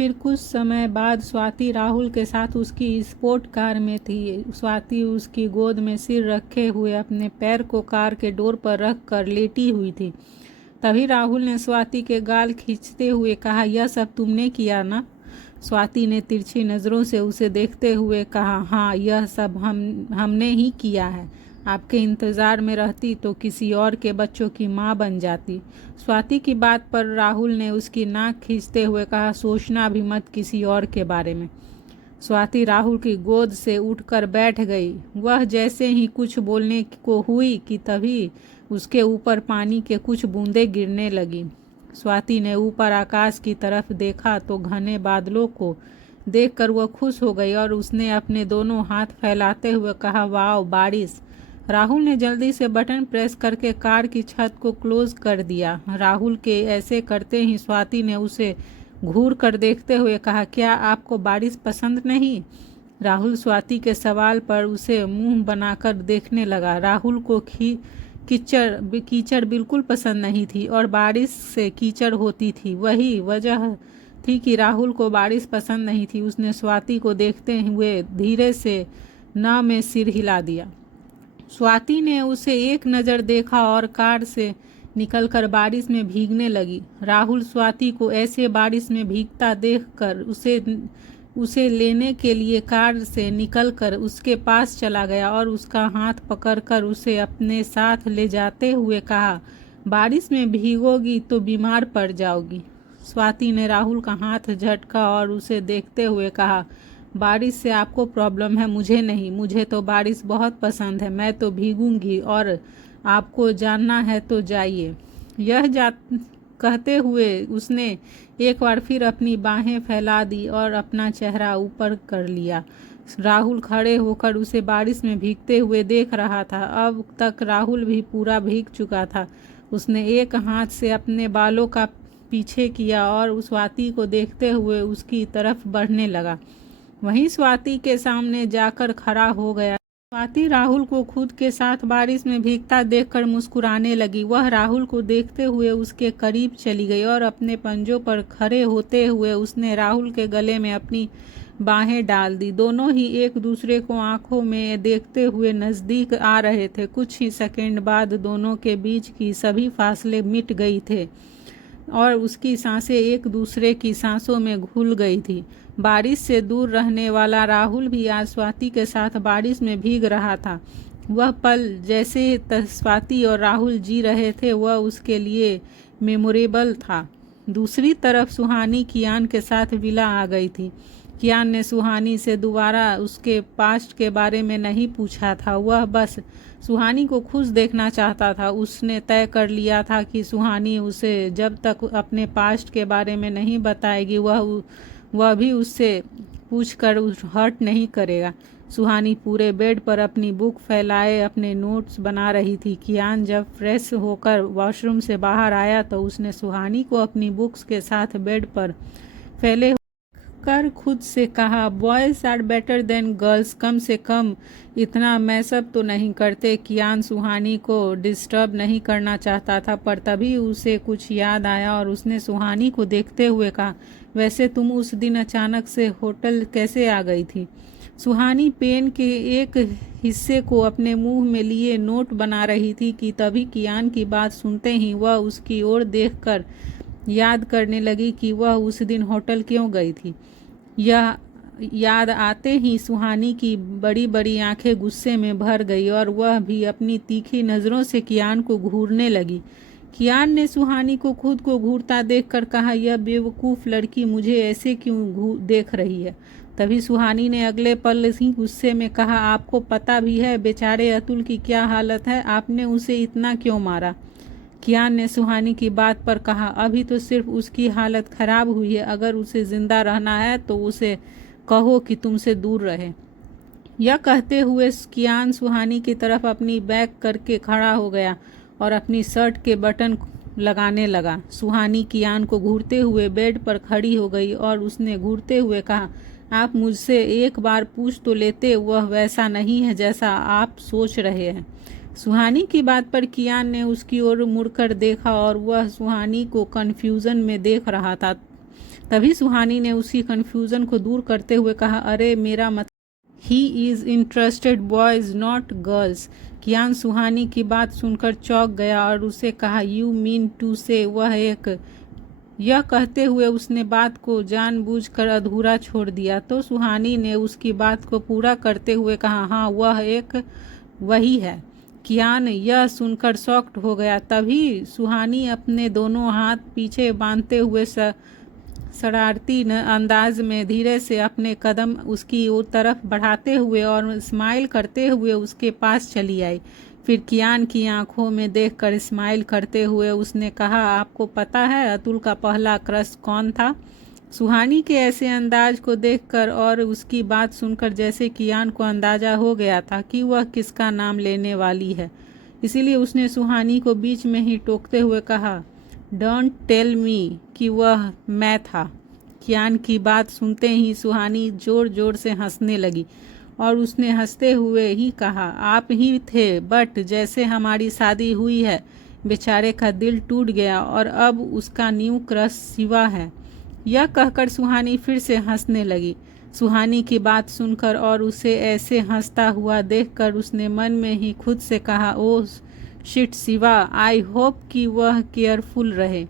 फिर कुछ समय बाद स्वाति राहुल के साथ उसकी स्पोर्ट कार में थी। स्वाति उसकी गोद में सिर रखे हुए अपने पैर को कार के डोर पर रख कर लेटी हुई थी। तभी राहुल ने स्वाति के गाल खींचते हुए कहा, यह सब तुमने किया ना? स्वाति ने तिरछी नज़रों से उसे देखते हुए कहा, हाँ, यह सब हमने ही किया है। आपके इंतज़ार में रहती तो किसी और के बच्चों की माँ बन जाती। स्वाति की बात पर राहुल ने उसकी नाक खींचते हुए कहा, सोचना भी मत किसी और के बारे में। स्वाति राहुल की गोद से उठकर बैठ गई। वह जैसे ही कुछ बोलने को हुई कि तभी उसके ऊपर पानी के कुछ बूंदें गिरने लगी। स्वाति ने ऊपर आकाश की तरफ देखा तो घने बादलों को देखकर वह खुश हो गई और उसने अपने दोनों हाथ फैलाते हुए कहा, वाह, बारिश। राहुल ने जल्दी से बटन प्रेस करके कार की छत को क्लोज कर दिया। राहुल के ऐसे करते ही स्वाति ने उसे घूर कर देखते हुए कहा, क्या आपको बारिश पसंद नहीं? राहुल स्वाति के सवाल पर उसे मुंह बनाकर देखने लगा। राहुल को कीचड़ बिल्कुल पसंद नहीं थी और बारिश से कीचड़ होती थी। वही वजह थी कि राहुल को बारिश पसंद नहीं थी। उसने स्वाति को देखते हुए धीरे से न में सिर हिला दिया। स्वाति ने उसे एक नज़र देखा और कार से निकलकर बारिश में भीगने लगी। राहुल स्वाति को ऐसे बारिश में भीगता देखकर उसे लेने के लिए कार से निकलकर उसके पास चला गया और उसका हाथ पकड़कर उसे अपने साथ ले जाते हुए कहा, बारिश में भीगोगी तो बीमार पड़ जाओगी। स्वाति ने राहुल का हाथ झटका और उसे देखते हुए कहा, बारिश से आपको प्रॉब्लम है, मुझे नहीं। मुझे तो बारिश बहुत पसंद है, मैं तो भीगूंगी और आपको जानना है तो जाइए। कहते हुए उसने एक बार फिर अपनी बाहें फैला दी और अपना चेहरा ऊपर कर लिया। राहुल खड़े होकर उसे बारिश में भीगते हुए देख रहा था। अब तक राहुल भी पूरा भीग चुका था। उसने एक हाथ से अपने बालों का पीछे किया और स्वाति को देखते हुए उसकी तरफ बढ़ने लगा। वहीं स्वाति के सामने जाकर खड़ा हो गया। स्वाति राहुल को खुद के साथ बारिश में भीगता देखकर मुस्कुराने लगी। वह राहुल को देखते हुए उसके करीब चली गई और अपने पंजों पर खड़े होते हुए उसने राहुल के गले में अपनी बाहें डाल दी। दोनों ही एक दूसरे को आंखों में देखते हुए नज़दीक आ रहे थे। कुछ ही सेकंड बाद दोनों के बीच की सभी फासले मिट गई थे और उसकी सांसें एक दूसरे की सांसों में घुल गई थी। बारिश से दूर रहने वाला राहुल भी आज स्वाति के साथ बारिश में भीग रहा था। वह पल जैसे स्वाति और राहुल जी रहे थे वह उसके लिए मेमोरेबल था। दूसरी तरफ सुहानी कियान के साथ विला आ गई थी। कियान ने सुहानी से दोबारा उसके पास्ट के बारे में नहीं पूछा था। वह बस सुहानी को खुश देखना चाहता था। उसने तय कर लिया था कि सुहानी उसे जब तक अपने पास्ट के बारे में नहीं बताएगी वह भी उससे पूछकर हर्ट नहीं करेगा। सुहानी पूरे बेड पर अपनी बुक फैलाए अपने नोट्स बना रही थी। कियान जब फ्रेश होकर वॉशरूम से बाहर आया तो उसने सुहानी को अपनी बुक्स के साथ बेड पर फैले कर खुद से कहा, boys are better than girls, कम से कम इतना मैसअप तो नहीं करते। कियान सुहानी को डिस्टर्ब नहीं करना चाहता था पर तभी उसे कुछ याद आया और उसने सुहानी को देखते हुए कहा, वैसे तुम उस दिन अचानक से होटल कैसे आ गई थी? सुहानी पेन के एक हिस्से को अपने मुंह में लिए नोट बना रही थी कि तभी कियान की बात सुनते ही वह उसकी ओर देखकर याद करने लगी कि वह उस दिन होटल क्यों गई थी। यह याद आते ही सुहानी की बड़ी बड़ी आंखें गुस्से में भर गई और वह भी अपनी तीखी नज़रों से कियान को घूरने लगी। कियान ने सुहानी को खुद को घूरता देखकर कहा, यह बेवकूफ़ लड़की मुझे ऐसे क्यों देख रही है? तभी सुहानी ने अगले पल ही गुस्से में कहा, आपको पता भी है बेचारे अतुल की क्या हालत है? आपने उसे इतना क्यों मारा? कियान ने सुहानी की बात पर कहा, अभी तो सिर्फ उसकी हालत खराब हुई है, अगर उसे जिंदा रहना है तो उसे कहो कि तुमसे दूर रहे। यह कहते हुए कियान सुहानी की तरफ अपनी बैक करके खड़ा हो गया और अपनी शर्ट के बटन लगाने लगा। सुहानी कियान को घूरते हुए बेड पर खड़ी हो गई और उसने घूरते हुए कहा, आप मुझसे एक बार पूछ तो लेते, वह वैसा नहीं है जैसा आप सोच रहे हैं। सुहानी की बात पर कियान ने उसकी ओर मुड़कर देखा और वह सुहानी को कन्फ्यूज़न में देख रहा था। तभी सुहानी ने उसी कन्फ्यूज़न को दूर करते हुए कहा, अरे मेरा मत ही is interested boys not girls. Kiyan Suhani की बात सुनकर चौंक गया और उसे कहा, यू मीन टू से वह एक। यह कहते हुए उसने बात को जानबूझकर अधूरा छोड़ दिया तो सुहानी ने उसकी बात को पूरा करते हुए कहा, हाँ वह एक वही है। कियान यह सुनकर शॉक्ड हो गया। तभी सुहानी अपने दोनों हाथ पीछे बांधते हुए शरारती अंदाज में धीरे से अपने कदम उसकी तरफ बढ़ाते हुए और स्माइल करते हुए उसके पास चली आई। फिर कियान की आंखों में देखकर स्माइल करते हुए उसने कहा, आपको पता है अतुल का पहला क्रश कौन था? सुहानी के ऐसे अंदाज को देखकर और उसकी बात सुनकर जैसे कियान को अंदाजा हो गया था कि वह किसका नाम लेने वाली है, इसीलिए उसने सुहानी को बीच में ही टोकते हुए कहा, डोंट टेल मी कि वह मैं था। कियान की बात सुनते ही सुहानी जोर जोर से हंसने लगी और उसने हंसते हुए ही कहा, आप ही थे, बट जैसे हमारी शादी हुई है बेचारे का दिल टूट गया और अब उसका न्यू क्रश शिवा है। यह कहकर सुहानी फिर से हंसने लगी। सुहानी की बात सुनकर और उसे ऐसे हंसता हुआ देखकर उसने मन में ही खुद से कहा, oh shit Shiva, I hope कि वह केयरफुल रहे।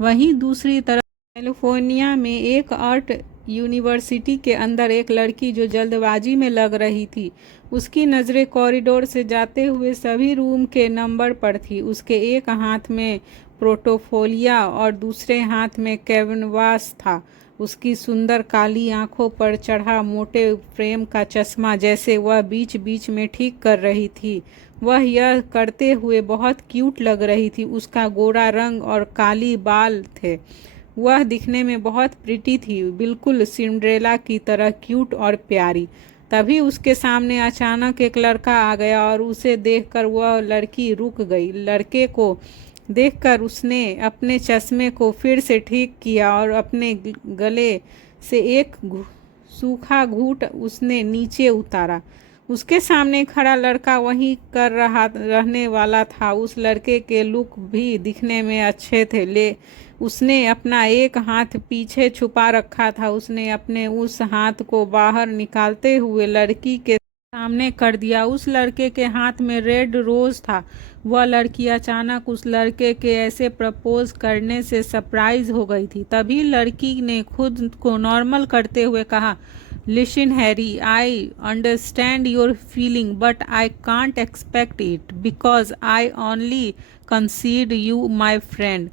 वहीं दूसरी तरफ कैलिफोर्निया में एक आर्ट यूनिवर्सिटी के अंदर एक लड़की जो जल्दबाजी में लग रही थी, उसकी नज़रें कॉरिडोर से जाते हुए सभी रूम के नंबर पर थी। उसके एक हाथ में पोर्टफोलियो और दूसरे हाथ में कैनवास था। उसकी सुंदर काली आंखों पर चढ़ा मोटे फ्रेम का चश्मा जैसे वह बीच बीच में ठीक कर रही थी, वह यह करते हुए बहुत क्यूट लग रही थी। उसका गोरा रंग और काली बाल थे। वह दिखने में बहुत प्रिटी थी, बिल्कुल सिंड्रेला की तरह क्यूट और प्यारी। तभी उसके सामने अचानक एक लड़का आ गया और उसे देखकर वह लड़की रुक गई। लड़के को देखकर उसने अपने चश्मे को फिर से ठीक किया और अपने गले से एक सूखा घूंट उसने नीचे उतारा। उसके सामने खड़ा लड़का वही कर रहा रहने वाला था। उस लड़के के लुक भी दिखने में अच्छे थे, उसने अपना एक हाथ पीछे छुपा रखा था। उसने अपने उस हाथ को बाहर निकालते हुए लड़की के सामने कर दिया। उस लड़के के हाथ में रेड रोज था। वह लड़की अचानक उस लड़के के ऐसे प्रपोज करने से सरप्राइज हो गई थी। तभी लड़की ने खुद को नॉर्मल करते हुए कहा, listen Harry, I understand your feeling but I can't expect it because I only कंसीड you my friend.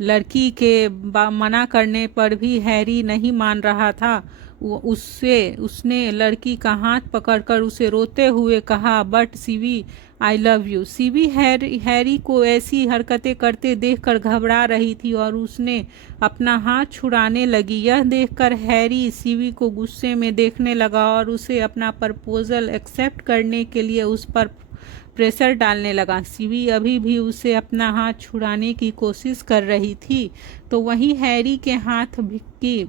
लड़की के मना करने पर भी हैरी नहीं मान रहा था। उसने लड़की का हाथ पकड़कर उसे रोते हुए कहा, but CV I love you. CV Harry को ऐसी हरकतें करते देखकर घबरा रही थी और उसने अपना हाथ छुड़ाने लगी। यह देखकर हैरी सीवी को गुस्से में देखने लगा और उसे अपना प्रपोजल एक्सेप्ट करने के लिए उस पर प्रेशर डालने लगा। सीवी अभी भी उसे अपना हाथ छुड़ाने की कोशिश कर रही थी तो वहीं हैरी के हाथ की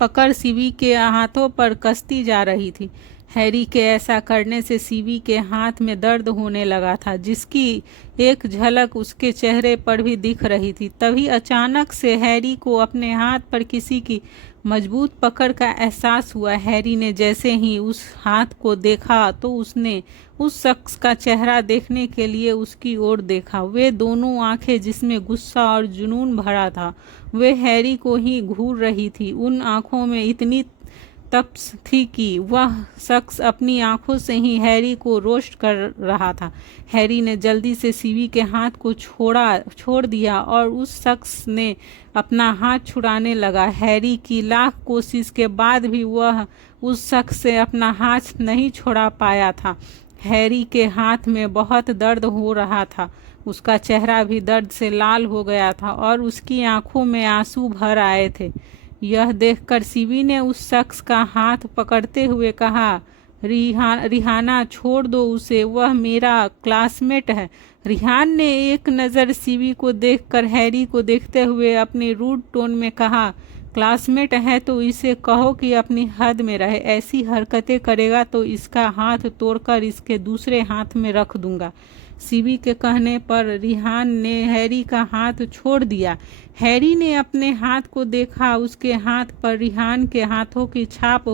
पकड़ सीवी के हाथों पर कसती जा रही थी। हैरी के ऐसा करने से सीवी के हाथ में दर्द होने लगा था, जिसकी एक झलक उसके चेहरे पर भी दिख रही थी। तभी अचानक से हैरी को अपने हाथ पर किसी की मजबूत पकड़ का एहसास हुआ। हैरी ने जैसे ही उस हाथ को देखा तो उसने उस शख्स का चेहरा देखने के लिए उसकी ओर देखा। वे दोनों आंखें जिसमें गुस्सा और जुनून भरा था, वे हैरी को ही घूर रही थी। उन आंखों में इतनी तपस थी कि वह शख्स अपनी आंखों से ही हैरी को रोस्ट कर रहा था। हैरी ने जल्दी से सीवी के हाथ को छोड़ दिया और उस शख्स ने अपना हाथ छुड़ाने लगा। हैरी की लाख कोशिश के बाद भी वह उस शख्स से अपना हाथ नहीं छुड़ा पाया था। हैरी के हाथ में बहुत दर्द हो रहा था, उसका चेहरा भी दर्द से लाल हो गया था और उसकी आंखों में आंसू भर आए थे। यह देखकर सीवी ने उस शख्स का हाथ पकड़ते हुए कहा, रिहाना छोड़ दो उसे, वह मेरा क्लासमेट है। रिहान ने एक नज़र सीवी को देखकर हैरी को देखते हुए अपने रूड टोन में कहा, क्लासमेट है तो इसे कहो कि अपनी हद में रहे, ऐसी हरकतें करेगा तो इसका हाथ तोड़कर इसके दूसरे हाथ में रख दूंगा। सीवी के कहने पर रिहान ने हैरी का हाथ छोड़ दिया। हैरी ने अपने हाथ को देखा, उसके हाथ पर रिहान के हाथों की छाप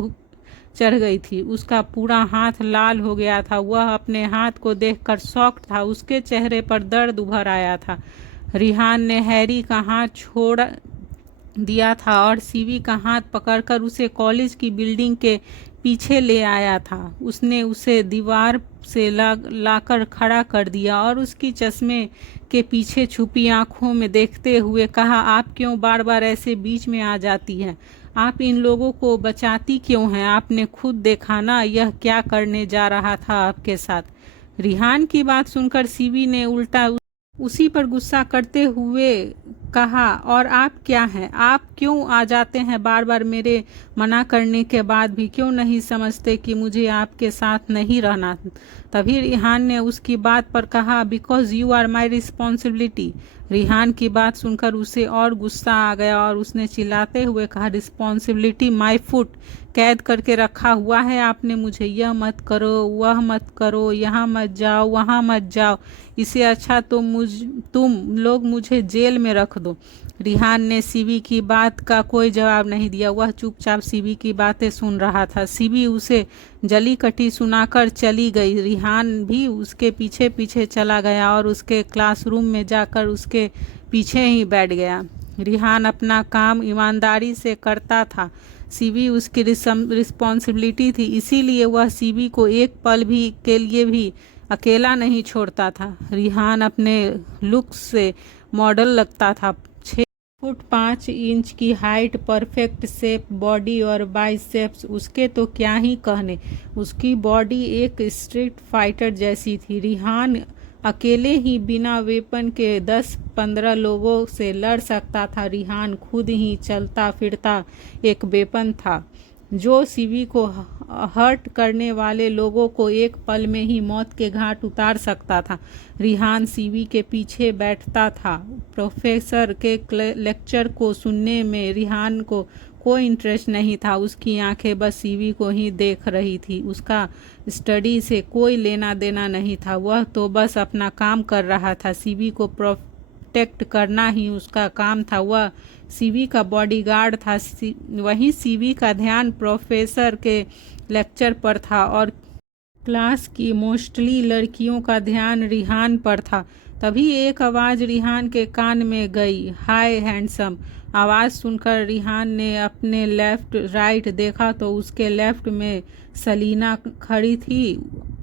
चढ़ गई थी। उसका पूरा हाथ लाल हो गया था। वह अपने हाथ को देखकर शॉक्ड था। उसके चेहरे पर दर्द उभर आया था। रिहान ने हैरी का हाथ छोड़ दिया था और सीवी का हाथ पकड़कर उसे कॉलेज की बिल्डिंग के पीछे ले आया था। उसने उसे दीवार से लाकर खड़ा कर दिया और उसकी चश्मे के पीछे छुपी आंखों में देखते हुए कहा, आप क्यों बार बार ऐसे बीच में आ जाती हैं? आप इन लोगों को बचाती क्यों हैं? आपने खुद देखा ना यह क्या करने जा रहा था आपके साथ। रिहान की बात सुनकर सीवी ने उल्टा उसी पर गुस्सा करते हुए कहा, और आप क्या हैं? आप क्यों आ जाते हैं बार बार? मेरे मना करने के बाद भी क्यों नहीं समझते कि मुझे आपके साथ नहीं रहना? तभी रिहान ने उसकी बात पर कहा, because you are my responsibility. Rihan की बात सुनकर उसे और गुस्सा आ गया और उसने चिल्लाते हुए कहा, रिस्पॉन्सिबिलिटी माई फुट, कैद करके रखा हुआ है आपने मुझे। यह मत करो, वह मत करो, यहाँ मत जाओ, वहाँ मत जाओ। इससे अच्छा तो तुम लोग मुझे जेल में रख दो। रिहान ने सीवी की बात का कोई जवाब नहीं दिया। वह चुपचाप सीवी की बातें सुन रहा था। सीवी उसे जली कटी सुनाकर चली गई। रिहान भी उसके पीछे पीछे चला गया और उसके क्लासरूम में जाकर उसके पीछे ही बैठ गया। रिहान अपना काम ईमानदारी से करता था। सीवी उसकी रिस्पॉन्सिबिलिटी थी, इसीलिए वह सीवी को एक पल भी के लिए भी अकेला नहीं छोड़ता था। रिहान अपने लुक्स से मॉडल लगता था। 6 फुट 5 इंच की हाइट, परफेक्ट शेप, बॉडी और बाइसेप्स उसके तो क्या ही कहने। उसकी बॉडी एक स्ट्रीट फाइटर जैसी थी। रिहान अकेले ही बिना वेपन के 10-15 लोगों से लड़ सकता था। रिहान खुद ही चलता फिरता एक वेपन था जो सीवी को हर्ट करने वाले लोगों को एक पल में ही मौत के घाट उतार सकता था। रिहान सीवी के पीछे बैठता था। प्रोफेसर के लेक्चर को सुनने में रिहान को कोई इंटरेस्ट नहीं था। उसकी आंखें बस सीवी को ही देख रही थी। उसका स्टडी से कोई लेना देना नहीं था। वह तो बस अपना काम कर रहा था। सीवी को प्रोटेक्ट करना ही उसका काम था। वह सीवी का बॉडीगार्ड था। वहीं सीवी का ध्यान प्रोफेसर के लेक्चर पर था और क्लास की मोस्टली लड़कियों का ध्यान रिहान पर था। तभी एक आवाज़ रिहान के कान में गई, हाय हैंडसम। आवाज़ सुनकर रिहान ने अपने लेफ्ट राइट देखा तो उसके लेफ्ट में सलीना खड़ी थी।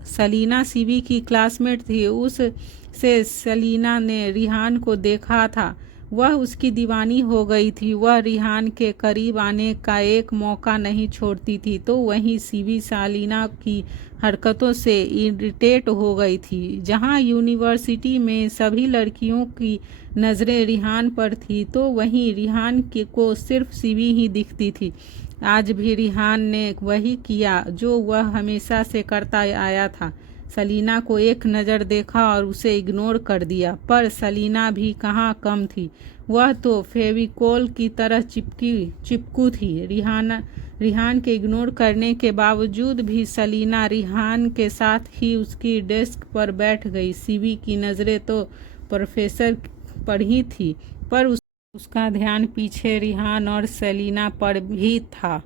सलीना सीवी की क्लासमेट थी। उस से सलीना ने रिहान को देखा था। वह उसकी दीवानी हो गई थी। वह रिहान के करीब आने का एक मौका नहीं छोड़ती थी। तो वहीं सीवी सलीना की हरकतों से इरिटेट हो गई थी। जहां यूनिवर्सिटी में सभी लड़कियों की नज़रें रिहान पर थी तो वहीं रिहान को सिर्फ सीवी ही दिखती थी। आज भी रिहान ने वही किया जो वह हमेशा से करता आया था। सलीना को एक नज़र देखा और उसे इग्नोर कर दिया। पर सलीना भी कहाँ कम थी। वह तो फेविकोल की तरह चिपकू थी। रिहान के इग्नोर करने के बावजूद भी सलीना रिहान के साथ ही उसकी डेस्क पर बैठ गई। सीवी की नज़रें तो प्रोफेसर पर ही थी, पर उसका ध्यान पीछे रिहान और सलीना पर भी था।